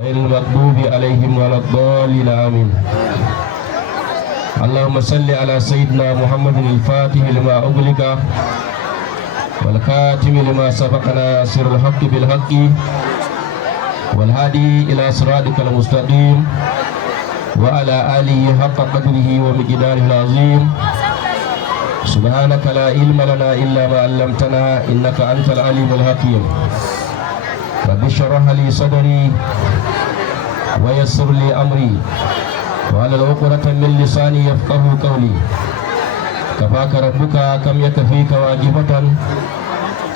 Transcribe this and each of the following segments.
غير المغضوب عليهم ولا الضالين آمين. اللهم صل على سيدنا محمد الفاتح لما أغلق والكاتم لما سبق ناصر الحق بالحق والهادي إلى صراطك المستقيم وعلى آله حق قدره ومقداره العظيم. سبحانك لا علم لنا إلا ما علمتنا إنك أنت العليم الحكيم. رب اشرح لي صدري ويسر لي أمري وعلى عقدة من لساني يفقه قولي. كفاك ربك كم يكفيك واجبة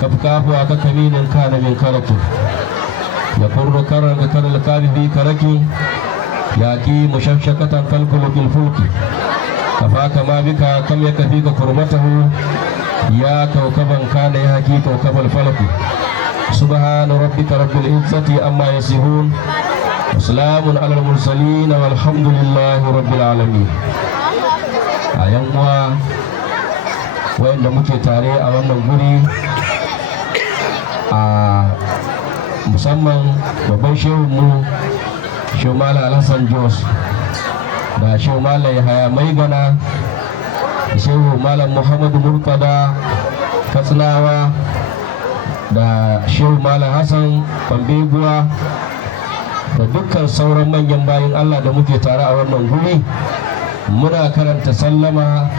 كفكاه كمين كان من كرك يقر كرك كر الكاذب كرك يأتي مشمشكة كالكل بالفلك. كفاك ما بك كم يكفيك كربته يا كوكبا كان يهكي كوكب الفلك. سبحان ربك رب العزة أما يصفون وسلام على المرسلين والحمد لله رب العالمين. أيها wanda muke tare a wannan guri a musamman babban shehunmu Shehu Malam Alhassan Jos da Shehu Malam Yahaya Maigana da Shehu Malam Muhammadu Murtada Katsinawa da Shehu Malam Hassan Fambeguwa da dukkan sauran manyan bayin Allah da muke tare a wannan guri. Muna karanta sallama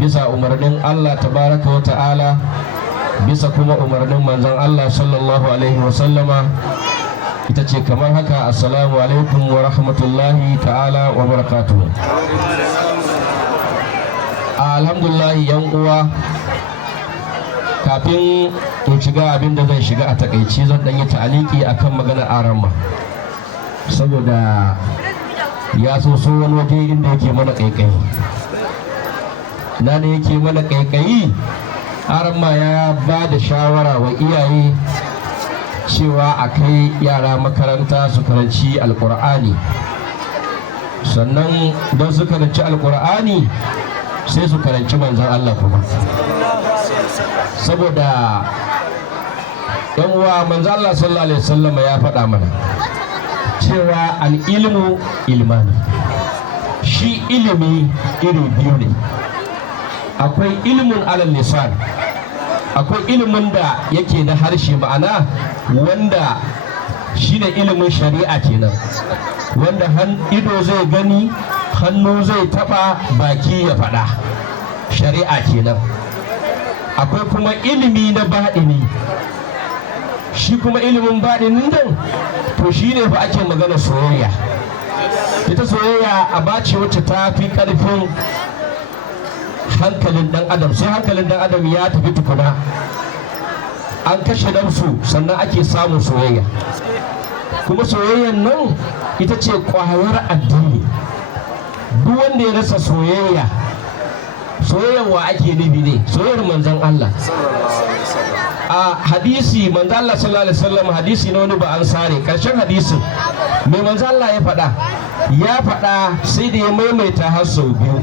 bisa umarnin Allah tabaraka wa ta'ala, bisa kuma umarnin manzon Allah sallallahu alaihi wa sallama, ita ce kamar haka: assalamu alaikum wa rahmatullahi ta'ala wa barakatuhu. Alhamdulillah yan uwa, kafin in shiga abin da zan shiga a takaici, zan dan yi ta'aliki akan maganar aramma, saboda ya so wani waje inda yake mana kaikayi. Na ne yake mana kaikayi, aramma ya ba da shawara wa iyaye cewa a kai yara makaranta su karanci alkur'ani, sannan don su karanci alkur'ani sai su karanci manzon Allah kuma, saboda yan uwa manzon Allah sallallahu alaihi wasallam ya faɗa mana cewa al-ilmu ilmani, shi ilimi iri biyu ne. Akwai ilimin alal lisan, akwai ilimin da yake na harshe, ma'ana wanda shine ilimin shari'a kenan, wanda ido zai gani, hannu zai taba, baki ya faɗa, shari'a kenan. Akwai kuma ilimi na baɗini, shi kuma ilimin baɗinin nan to shine fa ake magana soyayya. Ita soyayya aba ce wacce ta fi ƙarfin hankalin dan adam, sai hankalin dan adam ya tafi tukuna an kashe nafsu sannan ake samun soyayya. Kuma soyayyan nan ita ce ƙwayar addini. Duk wanda ya rasa soyayya, soyayyar wa ake nufi ne? Soyayyar manzon Allah. A hadisi manzon Allah sallallahu alaihi wasallam, hadisi na wani ba an sare karshen hadisin mai manzon Allah ya faɗa sai da ya maimaita har sau biyu.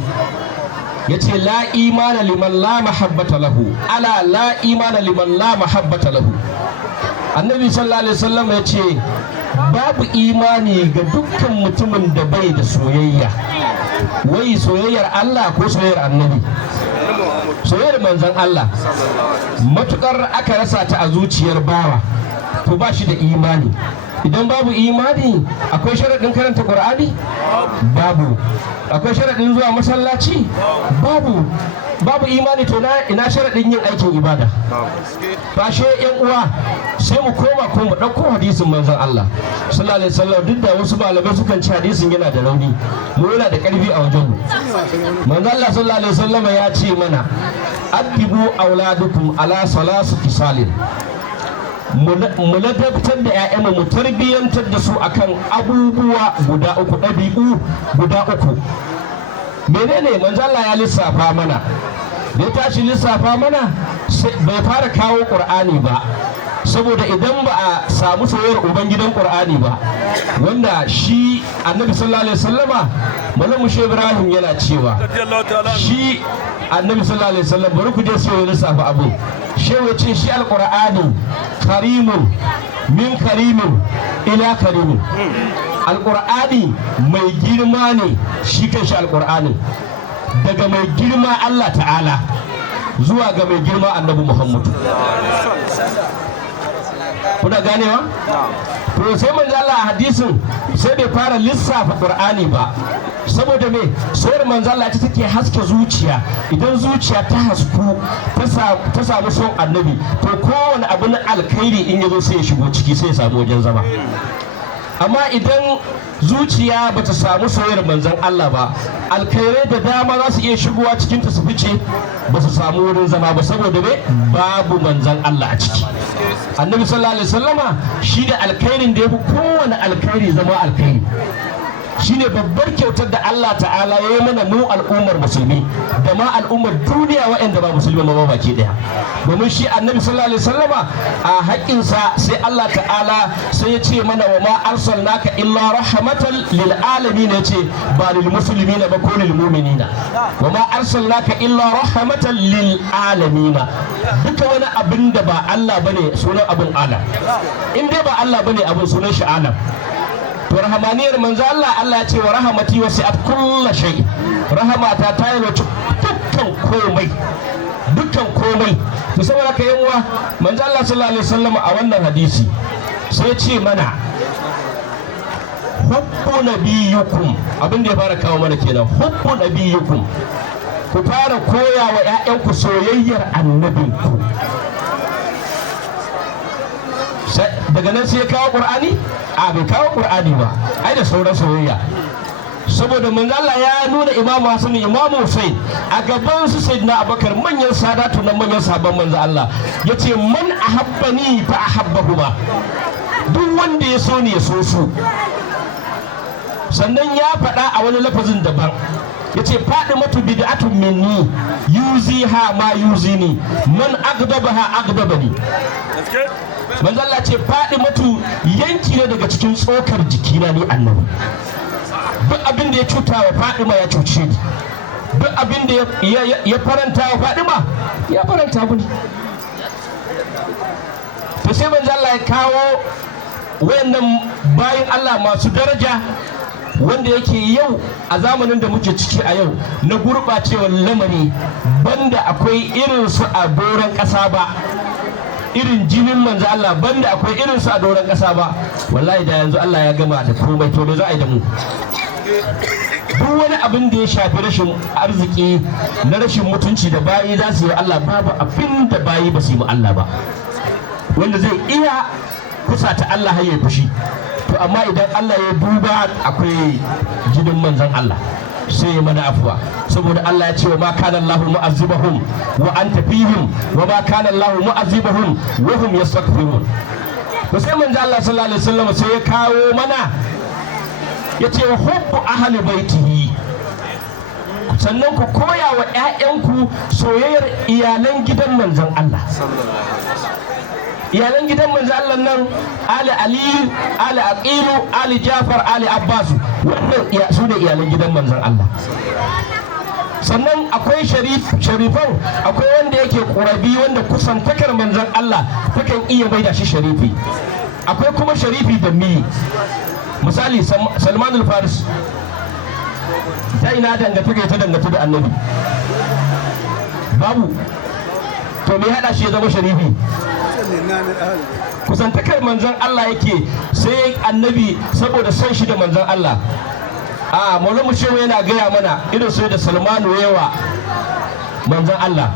Yace la imana liman la mahabbata lahu, ala la imana liman la mahabbata lahu. Annabi sallallahu alaihi wasallam yace babu imani ga dukkan mutumin da bai da soyayya. Wai soyayyar Allah ko soyayyar annabi? Soyayyar manzon Allah. Matukar aka rasa ta a zuciyar bawa to ba shi da imani. Idan babu imani, akwai sharaɗin karanta Qur'ani? Babu. Akwai sharaɗin zuwa masallaci? Babu imani, to ina sharaɗin yin aikin ibada? Fashe yan uwa, sai mu koma ko mu ɗauko hadisin manzon Allah sallallahu alaihi wasallam. Duk da wasu malamai sukan ci hadisin yana da rauni, mu yana da ƙarfi a wajen mu. Manzon Allah sallallahu alaihi wasallam ya ce mana addibu auladukum ala salasi fisalin, mu ladabtar da 'ya'yanmu, mu tarbiyyantar da su akan abubuwa guda uku, ɗabi'u guda uku. Menene manzo Allah ya lissafa mana? Da ya tashi lissafa mana bai fara kawo Qur'ani ba, saboda idan ba a samu soyayyar ubangidan Qur'ani ba, wanda shi annabi sallallahu alaihi wasallama malamu shi Ibrahim yana cewa shi annabi sallallahu alaihi wasallam, bari ku je sai lissafa abu. Shehu ya ce shi alqur'ani karimun min karimin ila karimin. Alqur'ani mai girma ne shi kanshi alqur'ani, daga mai girma Allah ta'ala zuwa ga mai girma annabi Muhammadu. Kuna ganewa? To sai manzo Allah a hadisin sai bai fara lissafa Qur'ani ba, saboda me sayar manzo Allah ita take haske zuciya. Idan zuciya ta hasku ta samu son annabi, to kowane abu na alkhairi in yazo sai ya shigo ciki, sai ya samu wajen zama. Amma idan zuciya bata samu soyayyar manzon Allah ba, alkhairai da dama za su iya shigowa cikin ta su fice, ba su samu wurin zama ba, saboda me babu manzon Allah a ciki. Annabi sallallahu alaihi wasallama shi da alkhairin da yafi kowane alkhairi zama alkhairi. Shine babbar kyautar da Allah ta'ala ya yi mana mu al'ummar musulmi da ma al'ummar duniya waɗanda ba musulmi ma baki daya. Domin shi annabi sallallahu alaihi wasallama a haƙinsa sai Allah ta'ala sai ya ce mana wa ma arsalnaka illa rahmatan lil alamin, ya ce ba lil muslimina ba ko lil mu'minina. Wa ma arsalnaka illa rahmatan lil alamin. Duka wani abin da ba Allah bane sunan abin alam. In dai ba Allah bane abin sunan shi alam. To rahamaniyar manzo Allah ya ce wa rahamati wasi'at kulli shay. Rahamata ta yalwaci dukkan komai. To saboda haka yanwa manzo Allah sallallahu alaihi wasallam a wannan hadisi sai ya ce mana hubbu nabiyukum, abin da ya fara kawo mana kenan, hubbu nabiyukum, ku fara koya wa ƴaƴanku soyayyar annabinku. Daga nan sai ya kawo Qur'ani? A bai kawo Qur'ani ba, ai da sauran soyayya. Saboda manzo Allah ya nuna Imam Hassan, Imam Hussein a gaban su Sayyidina Abubakar, manyan sadatu na manyan sahabban manzo Allah, yace man ahabbani fa ahabbahuma. Duk wanda ya so ne ya so su. Sannan ya faɗa a wani lafazin daban, yace Fadimatu bid'atun minni yuziha ma yuzini, man agdabaha agdabani. Manzo Allah ce Fadimatu yanki ne daga cikin tsokar jikina ni annabi. Duk abin da ya cuta wa Fadima ya cuce ni, duk abin da ya faranta wa Fadima ya faranta mini. To sai manzo Allah ya kawo wayannan bayin Allah masu daraja, wanda yake yau a zamanin da muke ciki a yau na gurɓacewar lamari, banda akwai irin su a doron ƙasa ba, irin jinin manzo Allah banda akwai irin su a doron ƙasa ba, wallahi da yanzu Allah ya gama da komai. To me za a yi da mu? Duk wani abin da ya shafi rashin arziki na rashin mutunci da bayi za su yi Allah, babu abin da bayi ba su yi Allah ba, wanda zai iya kusa ta Allah har ya fushi. To amma idan Allah ya duba akwai jinin manzon Allah, sai ya mana afuwa, saboda Allah ya ce wa ma kana Allahu mu'azzibahum wa anta fihim wa ma kana Allahu mu'azzibahum wa hum yastaghfirun. To sai manzo Allah sallallahu alaihi wasallam sai ya kawo mana, ya ce wa hubbu ahli baitihi, sannan ku koya wa ƴaƴanku soyayyar iyalan gidan manzon Allah. Iyalan gidan manzo Allah nan Ali Ali, Ali Aqilu, Ali Jafar, Ali Abbas, wannan su ne iyalan gidan manzon Allah. Sannan akwai sharifan, akwai wanda yake ƙurabi, wanda kusantakar manzon Allah takan iya maida shi sharifi. Akwai kuma sharifi da mi, misali Salman al-Faris, ta ina dangantaka ta danganta da annabi? Babu. To me hada shi ya zama sharifi? Kusantakar manzon Allah yake, sai annabi saboda son shi da manzon Allah. A Maulana Shehu yana gaya mana irin su da Salmanu yawa manzon Allah,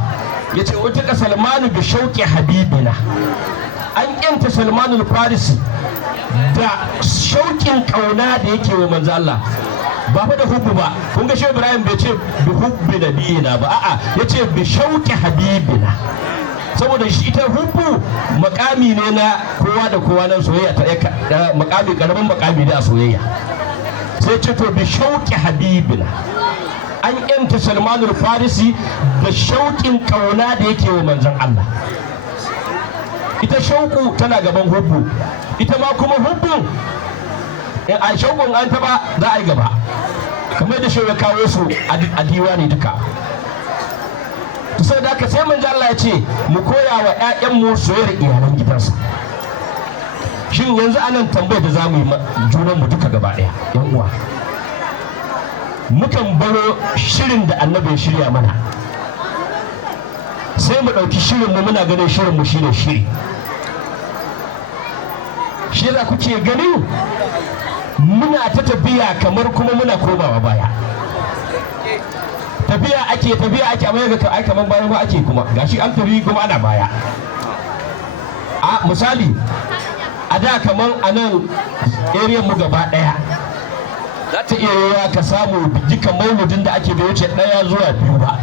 yace wata ka Salmanu bi shauqi habibina, an yanta Salmanul Farisi da shauƙin kauna da yake wa manzon Allah, ba fa da hubbu ba. Kun ga Shehu Ibrahim bai ce bi hubbi nabiyina ba, a'a yace bi shauqi habibina, saboda shi ita hubbu makami ne na kowa da kowa nan soyayya ta makami, karamin makami ne a soyayya. Sai ce to bi shauqi habibina, an yanta Salmanul Farisi da shauƙin kauna da yake wa manzon Allah. ita shauku tana gaban hubbu, ita ma kuma hubbu a shaukun an taba za a yi gaba, kamar da shi ya kawo su a diwani duka. Sai da haka sai manzo Allah ya ce mu koya wa ƴaƴanmu soyayyar iyalan gidansa. Shin yanzu anan tambayar da zamu yi junan mu duka gaba ɗaya yan uwa, mukan baro shirin da annabi ya shirya mana sai mu ɗauki shirin mu muna ganin shirin mu shine shiri. Shi za kuke ganin muna ta tafiya kamar kuma muna komawa baya. Tafiya ake amma yaga ai kaman bayan ba ake, kuma gashi an tafi kuma ana baya. A misali a da kaman a nan area mu gaba daya za ta iya yawa ka samu duka mauludin da ake bai wuce 1 zuwa 2 ba,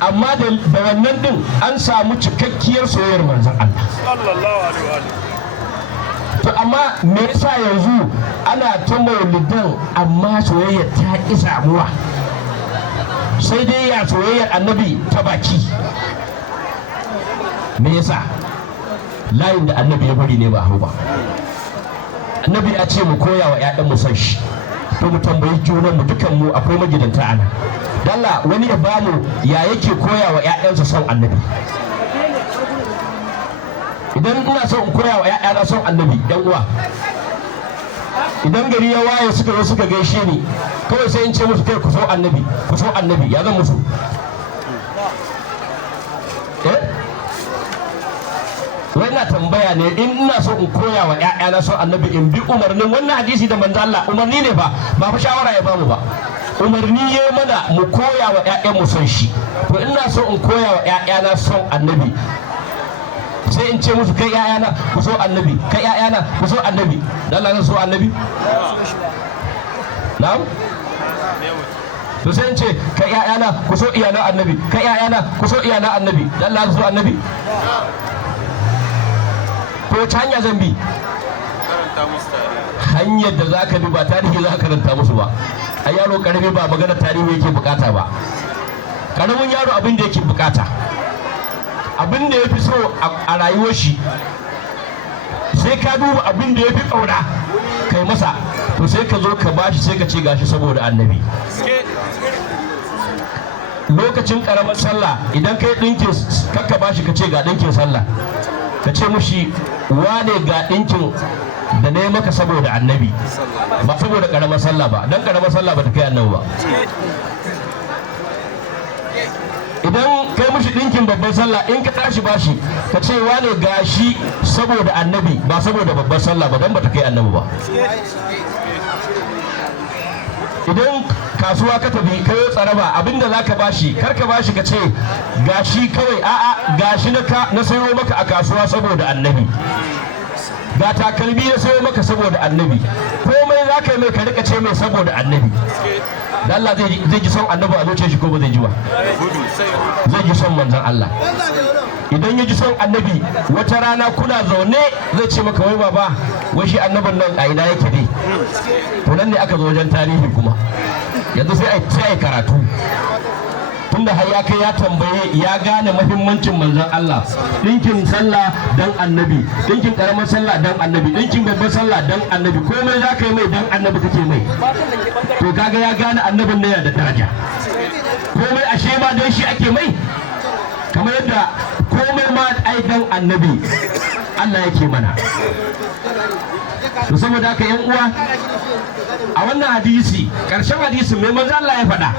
amma da wannan din an samu cikakkiyar soyayyar manzon Allah sallallahu alaihi wa sallam. To amma me yasa yanzu ana ta maulidan amma soyayya ta ƙi samuwa, sai dai ya soyayyar annabi ta baki? Me yasa? Layin da annabi ya bari ne ba hau ba. Annabi ya ce mu koya wa ƴaƴan mu son shi, to mu tambayi junan mu dukan mu akwai magidanta ana. Dalla wani ya bamu ya yake koya wa ƴaƴansa son annabi. Idan ina son in koya wa ƴaƴana son annabi, ɗan uwa, idan gari ya waye suka zo suka gaishe ni kawai sai in ce musu kai ku so annabi, ya zan musu? Wai na tambaya ne in ina so in koya wa ƴaƴana son annabi in bi umarnin wannan hadisi da manzo Allah, umarni ne ba fa shawara ya bamu ba, umarni ya mana mu koya wa ƴaƴan mu son shi. To ina so in koya wa ƴaƴana son annabi sai in ce musu kai ƴaƴana ku so annabi, kai ƴaƴana ku so annabi. Dan Allah zan so annabi? Na'am? To sai in ce kai ƴaƴana ku so iyalan annabi, kai ƴaƴana ku so iyalan annabi. Dan Allah zan so annabi? Ko ta hanya zan bi? Karanta musu tarihi. Hanyar da zaka bi ba tarihi za ka karanta musu ba. A yaro karami ba magana tarihi yake bukata ba. Karamin yaro abin da yake bukata, abin da ya fi so a rayuwar shi, sai ka duba abin da ya fi ƙauna kai masa, to sai ka zo ka bashi sai ka ce gashi saboda annabi. Lokacin ƙaramar sallah idan kai ɗinkin kakka bashi ka ce ga ɗinkin sallah, ka ce mushi wane ga ɗinkin da na yi maka saboda annabi, ba saboda ƙaramar sallah ba, don ƙaramar sallah ba ta kai annabi ba. Idan kai mushi ɗinkin babban sallah in ka tashi bashi ka ce wane gashi saboda annabi ba saboda babban sallah ba, don ba ta kai annabi ba. Idan kasuwa ka tafi kai tsaraba abinda za ka bashi kar ka bashi ka ce gashi kawai, a'a gashi na sayo maka a kasuwa saboda annabi, ga takalmi na sayo maka saboda annabi, komai za ka yi mai ka rika ce mai saboda annabi. Da Allah zai ji son annabi a zuciyar shi ko ba zai ji ba? Zai ji son manzon Allah. Idan ya ji son annabi wata rana kuna zaune zai ce maka wai baba wai shi annabin nan a ina yake ne? To nan ne aka zo wajen tarihi kuma yanzu sai a karatu, tunda har ya kai ya tambaye ya gane muhimmancin manzon Allah. Dinkin sallah dan annabi, dinkin karamar sallah dan annabi, dinkin babbar sallah dan annabi, komai za ka yi mai dan annabi kake mai. To kaga ya gane annabin ne da daraja, komai ashe ma dan shi ake mai, kamar yadda komai ma ai dan annabi Allah yake mana. To saboda haka yan uwa, a wannan hadisi karshen hadisin mai manzo Allah ya faɗa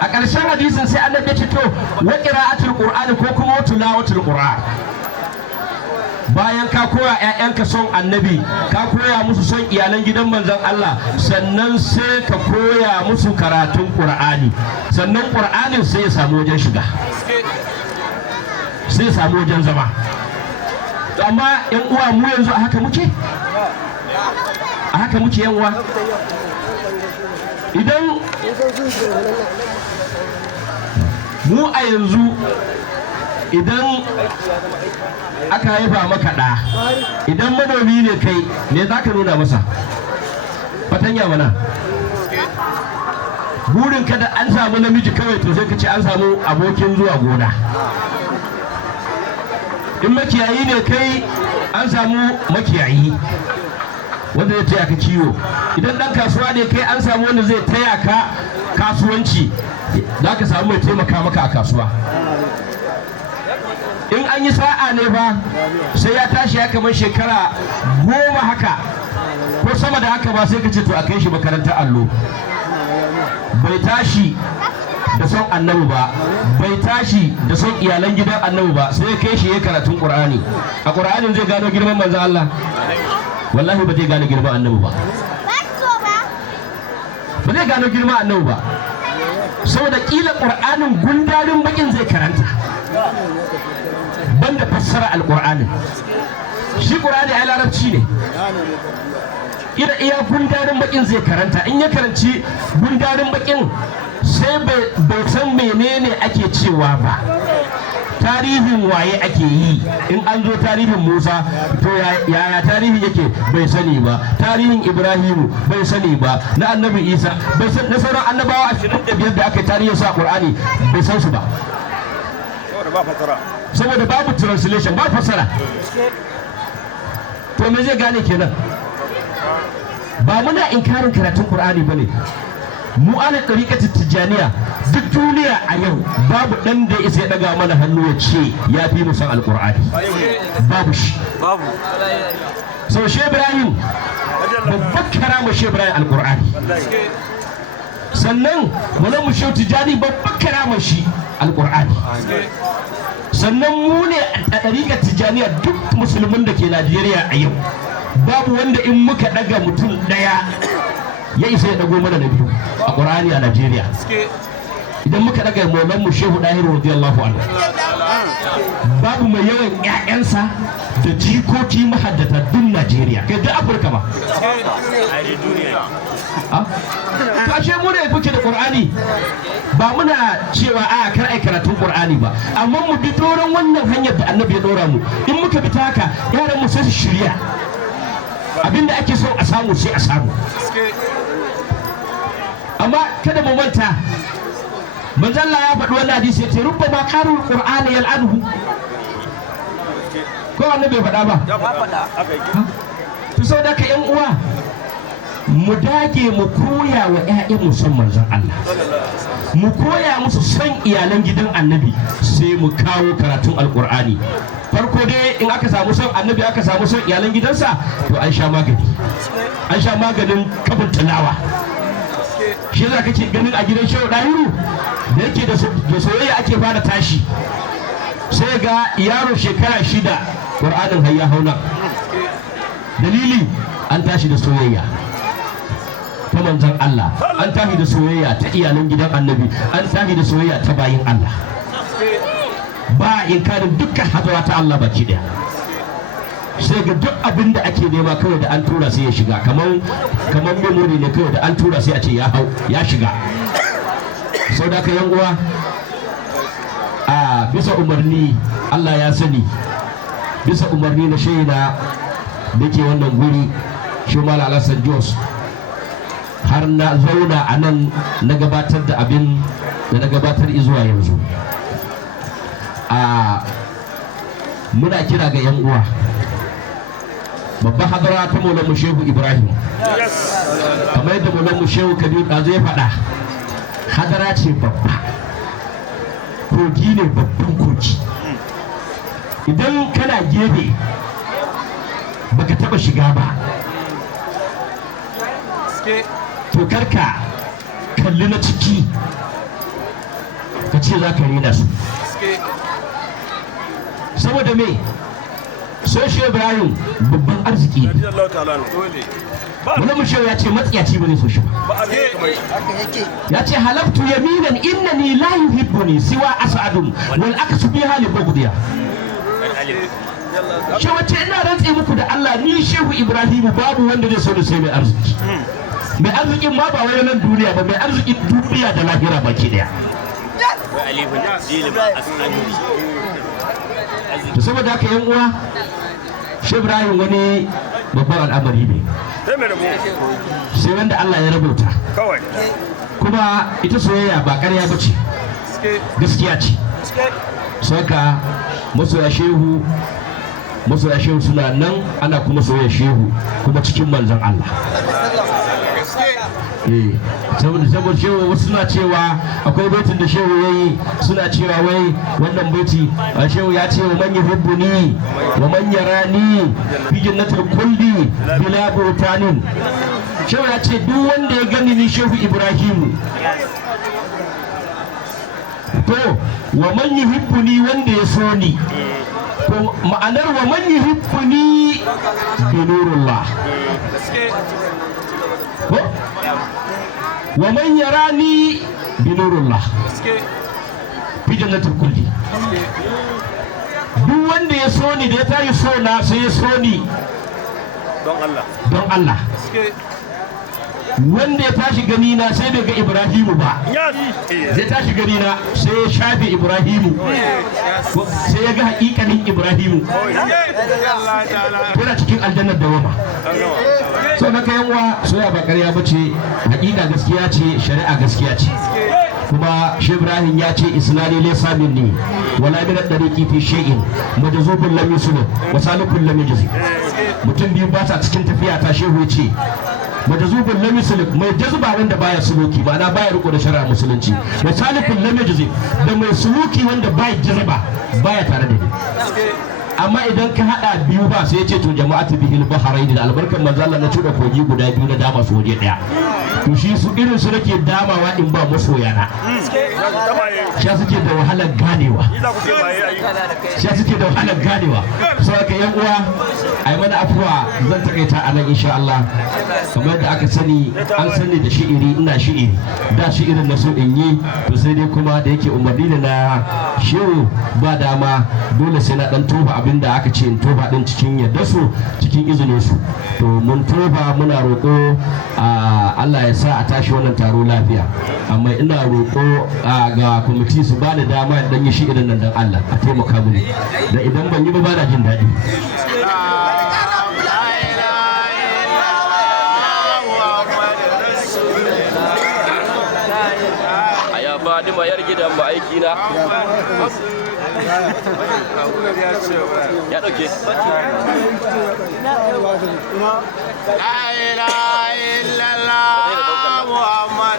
a ƙarshen hadisin sai annabi ya ce to wa qira'atul qur'ani ko kuma tilawatul qur'an. Bayan ka koya ƴaƴanka son annabi, ka koya musu son iyalan gidan manzon Allah, sannan sai ka koya musu karatun qur'ani, sannan qur'anin sai ya samu wajen shiga, sai ya samu wajen zama. Amma ƴan uwa mu yanzu a haka muke? A haka muke ƴan uwa? Idan mu a yanzu idan aka haifa maka ɗa, idan manomi ne kai ne za ka nuna masa fatanya mana, burin kada an samu namiji kawai to sai ka ce an samu abokin zuwa gona. in makiyayi ne kai an samu makiyayi wanda zai taya ka kiwo, idan dan kasuwa ne kai an samu wanda zai taya ka kasuwanci, za ka samu mai taimaka maka a kasuwa. In an yi sa'a ne ba sai ya tashi ya kamar shekara 10 haka ko sama da haka ba, sai ka ce to a kai shi makarantar allo. Bai tashi da son annabi ba, bai tashi da son iyalan gidan annabi ba, sai ya kai shi ya karatun Qur'ani. A Qur'anin zai gano girman manzo Allah? Wallahi ba zai gano girman annabi ba. Ba zai gano girman annabi ba, saboda kila Qur'anin gundarin bakin zai karanta banda fassara alqur'anin. Shi Qur'ani ai larabci ne, iya gundarin bakin zai karanta. In ya karanci gundarin bakin sai bai san menene ake cewa ba, tarihin waye ake yi. In an zo tarihin Musa, to yaya tarihin yake bai sani ba, tarihin Ibrahimu bai sani ba, na annabi Isa bai san, na sauran annabawa 25 da aka yi tarihin sa a Qur'ani bai san su ba, saboda babu translation, ba fasara. To me zai gane kenan? Ba muna inkarin karatun Qur'ani bane. Mu ala tariqati tijaniya duk duniya a yau babu dan da isa ya daga mana hannu ya ce ya fi mu san alqur'ani, babu shi, babu. So Shehu Ibrahim babbar karama, Shehu Ibrahim alqur'ani. Sannan Maulana Shehu Tijani babbar karama shi alqur'ani. Sannan mu ne a tariqar tijaniya duk musulmin da ke Najeriya a yau babu wanda in muka daga mutum daya ya isa ya dago mana na biyu a Qur'ani a Najeriya. Idan muka daga Maulana Shehu Dahiru radiyallahu anhu, babu mai yawan ƴaƴansa da jikoki mahaddata duk Najeriya, kai duk Afirka ma. To ashe mu ne kuke da Qur'ani, ba muna cewa a kar ai karatun Qur'ani ba, amma mu bi doron wannan hanyar da Annabi ya dora mu. In muka bi ta haka yaran mu sai su shirya, abinda ake so a samu sai a samu. Amma kada mu manta, manzo Allah ya faɗi wannan hadisi, yace rubbama qarul qur'ana yal'anhu. Ko annabi bai faɗa ba? Ya faɗa. To saboda ka ƴan uwa mu dage mu koya wa ƴaƴan mu son manzon Allah, mu koya musu son iyalan gidan annabi, sai mu kawo karatun alqur'ani. Farko dai in aka samu son annabi, aka samu son iyalan gidansa, to an sha magani, an sha maganin kabin tilawa. Shi za ka ce ganin a gidan Shehu Dahiru da yake da soyayya ake fara tashi, sai ga yaro shekara 6 Qur'anin hayya hauna. Dalili an tashi da soyayya ta manzon Allah, an tashi da soyayya ta iyalan gidan annabi, an tashi da soyayya ta bayin Allah. Ba inkarin dukkan hadara ta Allah baki daya, sai ga duk abin da ake nema kawai da an tura sai ya shiga, kamar memory ne, kawai da an tura sai a ce ya hau ya shiga. Sau da ka yan uwa, a bisa umarni Allah ya sani, bisa umarni na shaida da ke wannan guri shi Malam Alhassan Jos, har na zauna a nan na gabatar da abin da na gabatar zuwa yanzu. Muna kira ga yan uwa, babban hadara ta Maulana Shehu Ibrahim, kamar yadda Maulana Shehu Kabir da zai faɗa, hadara ce babba, kogi ne, babban kogi. Idan kana gefe baka taba shiga ba, to karka kalli na ciki ka ce za ka rena su. Saboda me? Sai Shehu Ibrahim babban arziki ne. Maulana Shehu ya ce matsiyaci ba zai so shi ba. Ya ce halaftu yaminan innani la yuhibbuni siwa as'adun wal aksu biha li bughdiya. Shehu ce ina rantse muku da Allah, ni Shehu Ibrahim babu wanda zai so da sai mai arziki. Mai arzikin ma ba wai nan duniya ba, mai arzikin duniya da lahira baki daya. To saboda haka yan uwa, Shehu Ibrahim wani babban al'amari ne, sai wanda Allah ya rubuta. Kuma ita soyayya ba ƙarya ba ce, gaskiya ce. saka masoya shehu suna nan, ana kuma soyayya shehu kuma cikin manzon Allah. Saboda shehu wasu suna cewa akwai baitin da shehu ya yi, suna cewa wai wannan baiti shehu ya ce wa man yuhibbuni wa man yarani fi jannatil kulli bila butanin. Shehu ya ce duk wanda ya gani ni shehu Ibrahimu, to wa man yuhibbuni wanda ya so ni, to ma'anar wa man yuhibbuni bi nurullah, wa man yarani bi nurullah fi jannatil kulli. Duk wanda ya so ni da ya tayi so na sai ya so ni don Allah. Wanda ya tashi gani na sai bai ga Ibrahimu ba, zai tashi gani na sai ya shafe Ibrahimu, sai ya ga hakikanin Ibrahimu, yana cikin aljannar dawama. So na kayan wa soya ba ƙarya bace, hakika gaskiya ce, shari'a gaskiya ce. kuma shi Ibrahim ya ce isnani laysa minni wala min ad-dariqi fi shay'in majzubun lam yuslim wa salikun lam yajzi. Mutum biyu ba sa cikin tafiya ta, shehu ya ce majzubun lam yuslim, mai jazba wanda baya suluki, ma'ana baya riko da shari'a musulunci, wa salikun lam yajzi, da mai suluki wanda baya jazba baya tare da ni. Amma idan ka hada biyu ba, sai ya ce to jama'atu bihil bahrain, da albarkan manzo Allah na cuda kogi guda biyu na dama su waje daya. To shi su irin su nake damawa in ba masoyana, shi suke da wahalar ganewa, sai aka yan uwa ai mana afuwa, zan takaita a nan insha Allah. Kamar da aka sani, an sani da shi'iri, ina shi'iri da shi'irin na so in yi, to sai dai kuma da yake umarni na shehu ba dama, dole sai na dan tofa abin da aka ce in tofa din cikin yadda su, cikin izinin su. To mun tofa, muna roƙo Allah ya sa a tashi wannan taro lafiya, amma ina roƙo ga kwamiti su ba da dama ya dan yi shi irin nan dan Allah a taimaka mini, da idan ban yi ba na jin daɗi. Aya Fadima yar gidan ba aiki na ya dauke. La ilaha illallah Muhammad